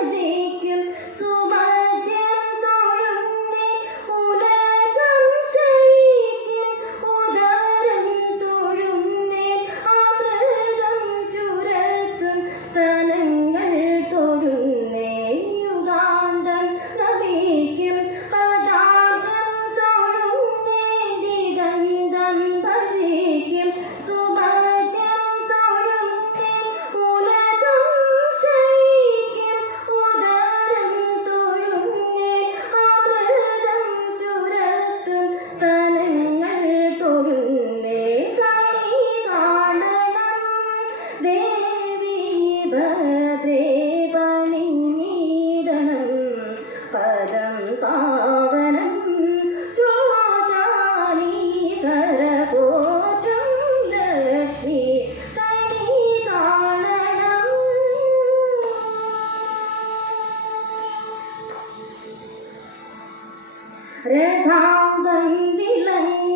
ഭജിക്കും സുഭദ്രം തൊഴുന്നേ ഉലകം ശയിക്കും ഉദരം തൊഴുന്നേ അമൃതം ചുരത്തും സ്തനങ്ങൾ തൊഴുന്നേ യുഗാന്തം നമിക്കും പദാകം തൊഴുന്നേ ദിഗന്ധം ഭജിക്കും സുഭദ്രം തൊഴുന്നേ ഉലകം ശയിക്കും ഉദരം തൊഴുന്നേ അമൃതം ചുരത്തും സ്തനങ്ങൾ തൊഴുന്നേ കണി കാണണം ദേവി ഭദ്രേ പണിയിടണം പദം പാവനം ചോദാനീകര പോറ്റും ലക്ഷ്മി കണി കാണണം രഥാംഗം വിളങ്ങ